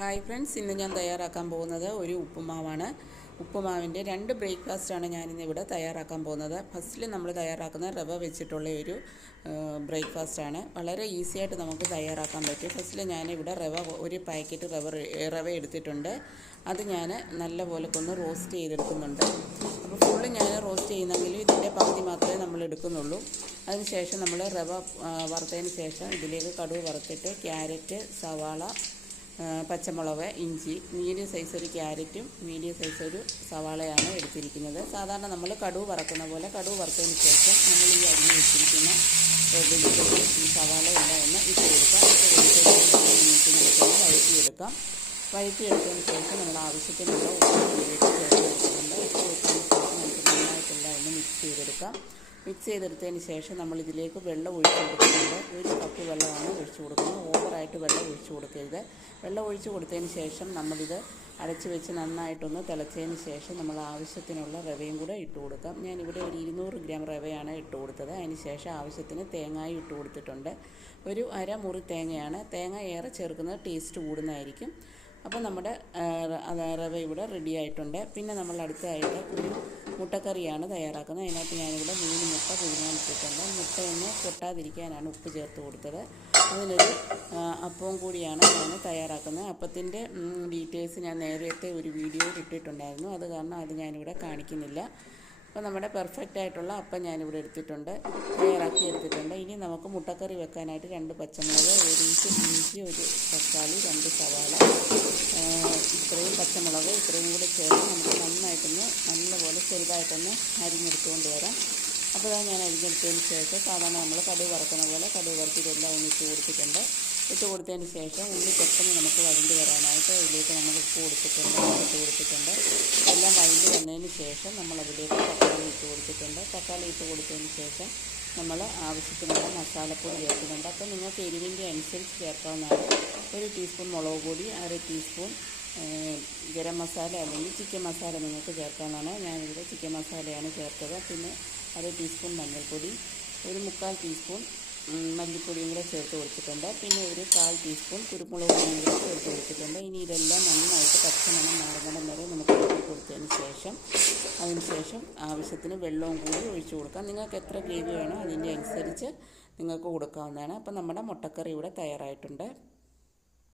Hi friends ഇന്ന് ഞാൻ തയ്യാറാക്കാൻ പോകുന്നത് ഒരു ഉപ്പുമാവാണ്. ഉപ്പുമാവിന്റെ രണ്ട് ബ്രേക്ക്ഫാസ്റ്റാണ് ഞാനിന്ന് ഇവിടെ തയ്യാറാക്കാൻ പോകുന്നത്. ഫസ്റ്റിൽ നമ്മൾ തയ്യാറാക്കുന്ന റവ വെച്ചിട്ടുള്ള ഒരു ബ്രേക്ക്ഫാസ്റ്റാണ്. വളരെ ഈസി ആയിട്ട് നമുക്ക് തയ്യാറാക്കാൻ പറ്റും. ഫസ്റ്റിൽ ഞാനിവിടെ റവ ഒരു പാക്കറ്റ് റവ റവ എടുത്തിട്ടുണ്ട്. അത് ഞാൻ നല്ലപോലെ ഒന്ന് റോസ്റ്റ് ചെയ്തെടുക്കുന്നുണ്ട്. അപ്പോൾ ഫുള്ള് ഞാൻ റോസ്റ്റ് ചെയ്യുന്നെങ്കിൽ ഇതിന്റെ പകുതി മാത്രമേ നമ്മൾ എടുക്കുന്നുള്ളൂ. അതിനുശേഷം നമ്മൾ റവ വറുത്തതിന് ശേഷം ഇതിലേക്ക് കടുവ് വറുത്തിട്ട് ക്യാരറ്റ് സവാള പച്ചമുളക് ഇഞ്ചി മീഡിയം സൈസ് ഒരു ക്യാരറ്റും മീഡിയം സൈസ് ഒരു സവാളയാണ് എടുത്തിരിക്കുന്നത്. സാധാരണ നമ്മൾ കടുവ് വറക്കുന്ന പോലെ കടുവ് വറുത്തതിന് ശേഷം നമ്മൾ ഈ അരിഞ്ഞ് വെച്ചിരിക്കുന്ന വെജിറ്റബിൾ ഈ സവാള എല്ലാം ഇട്ട് കൊടുക്കാം ഇട്ട് കൊടുത്ത് മിനിറ്റ് നമുക്കൊന്ന് വഴറ്റിയെടുക്കാം. വഴറ്റിയെടുത്തതിന് ശേഷം നമ്മൾ ആവശ്യത്തിനുള്ള ഉപ്പ് മിക്സ് ചെയ്തെടുക്കാം. മിക്സ് ചെയ്തെടുത്തതിന് ശേഷം നമ്മൾ ഇതിലേക്ക് വെള്ളം ഒഴിച്ചു കൊടുക്കുന്നുണ്ട്. ഒരു കപ്പ് വെള്ളമാണ് ഒഴിച്ചു കൊടുക്കുന്നത്. ഓവറായിട്ട് വെള്ളം ഒഴിച്ചു കൊടുക്കരുത്. വെള്ളം ഒഴിച്ച് കൊടുത്തതിന് ശേഷം നമ്മളിത് അടച്ച് വെച്ച് നന്നായിട്ടൊന്ന് തിളച്ചതിന് ശേഷം നമ്മൾ ആവശ്യത്തിനുള്ള റവയും കൂടെ ഇട്ട് കൊടുക്കാം. ഞാനിവിടെ ഒരു ഇരുന്നൂറ് ഗ്രാം റവയാണ് ഇട്ട് കൊടുത്തത്. അതിന് ശേഷം ആവശ്യത്തിന് തേങ്ങായും ഇട്ട് കൊടുത്തിട്ടുണ്ട്. ഒരു അര മുറി തേങ്ങയാണ്. തേങ്ങ ഏറെ ചേർക്കുന്നത് ടേസ്റ്റ് കൂടുന്നതായിരിക്കും. അപ്പോൾ നമ്മുടെ റവ ഇവിടെ റെഡി ആയിട്ടുണ്ട്. പിന്നെ നമ്മൾ അടുത്തതായിട്ട് ഒരു മുട്ടക്കറിയാണ് തയ്യാറാക്കുന്നത്. അതിനകത്ത് ഞാനിവിടെ മൂന്ന് മുട്ട പുഴുങ്ങാനിട്ടിട്ടുണ്ട് മുട്ടയൊന്ന് പൊട്ടാതിരിക്കാനാണ് ഉപ്പ് ചേർത്ത് കൊടുത്തത്. അതിനൊരു അപ്പവും കൂടിയാണ് ഞാൻ തയ്യാറാക്കുന്നത്. അപ്പത്തിന്റെ ഡീറ്റെയിൽസ് ഞാൻ നേരത്തെ ഒരു വീഡിയോ ഇട്ടിട്ടുണ്ടായിരുന്നു. അത് കാരണം അത് ഞാനിവിടെ കാണിക്കുന്നില്ല. അപ്പോൾ നമ്മുടെ പെർഫെക്റ്റ് ആയിട്ടുള്ള അപ്പം ഞാനിവിടെ എടുത്തിട്ടുണ്ട്. തയ്യാറാക്കി എടുത്തിട്ടുണ്ട്. ഇനി നമുക്ക് മുട്ടക്കറി വെക്കാനായിട്ട് രണ്ട് പച്ചമുളക് ഒരു ഇഞ്ച് ഇഞ്ചി ഒരു തക്കാളി രണ്ട് സവാള. ഇത്രയും പച്ചമുളക് ഇത്രയും കൂടെ ചേർത്ത് നമുക്ക് നന്നായിട്ടൊന്ന് നല്ലപോലെ ചെറുതായിട്ടൊന്ന് അരിഞ്ഞെടുത്തുകൊണ്ട് വരാം. അപ്പോൾ ഞാൻ അരിഞ്ഞെടുത്തതിന് ശേഷം സാധാരണ നമ്മൾ കടുക് വറക്കുന്ന പോലെ കടുക് വറുത്തിട്ടെല്ലാം ഒന്ന് ഇട്ട് കൊടുത്തിട്ടുണ്ട്. ഇട്ട് കൊടുത്തതിന് ശേഷം ഉള്ളി പെട്ടെന്ന് നമുക്ക് വഴണ്ടി വരാനായിട്ട് അതിലേക്ക് നമ്മൾ ഉപ്പ് കൊടുത്തിട്ടുണ്ട് ഇട്ട് കൊടുത്തിട്ടുണ്ട്. എല്ലാം വഴണ്ടി വന്നതിന് ശേഷം നമ്മൾ അതിലേക്ക് തക്കാളി ഇട്ട് കൊടുത്തിട്ടുണ്ട്. തക്കാളി ഇട്ട് കൊടുത്തതിന് ശേഷം നമ്മൾ ആവശ്യത്തിനുള്ള മസാലപ്പൊടി ചേർക്കുന്നുണ്ട്. അപ്പോൾ നിങ്ങൾക്ക് എരിവിന്റെ അനുസരിച്ച് ചേർക്കാവുന്നതാണ്. ഒരു ടീസ്പൂൺ മുളക് പൊടി അര ടീസ്പൂൺ ഗരം മസാല അല്ലെങ്കിൽ ചിക്കൻ മസാല നിങ്ങൾക്ക് ചേർക്കാമെന്നാണ് ഞാനിവിടെ ചിക്കൻ മസാലയാണ് ചേർത്തത്. പിന്നെ അര ടീസ്പൂൺ മഞ്ഞൾപ്പൊടി ഒരു മുക്കാൽ ടീസ്പൂൺ മല്ലിപ്പൊടിയും കൂടെ ചേർത്ത് കൊടുത്തിട്ടുണ്ട്. പിന്നെ ഒരു കാൽ ടീസ്പൂൺ കുരുമുളക് പൊടിയും കൂടെ ചേർത്ത് കൊടുത്തിട്ടുണ്ട്. ഇനി ഇതെല്ലാം നന്നായിട്ട് പച്ചമണം മാറുന്നിടം വരെ നമുക്ക് ഇളക്കി കൊടുത്തതിന് ശേഷം അതിന് ശേഷം ആവശ്യത്തിന് വെള്ളവും കൂടി ഒഴിച്ചു കൊടുക്കാം. നിങ്ങൾക്ക് എത്ര ഗ്രേവി വേണോ അതിന്റെ അനുസരിച്ച് നിങ്ങൾക്ക് കൊടുക്കാവുന്നതാണ്. അപ്പോൾ നമ്മുടെ മുട്ടക്കറി ഇവിടെ തയ്യാറായിട്ടുണ്ട്.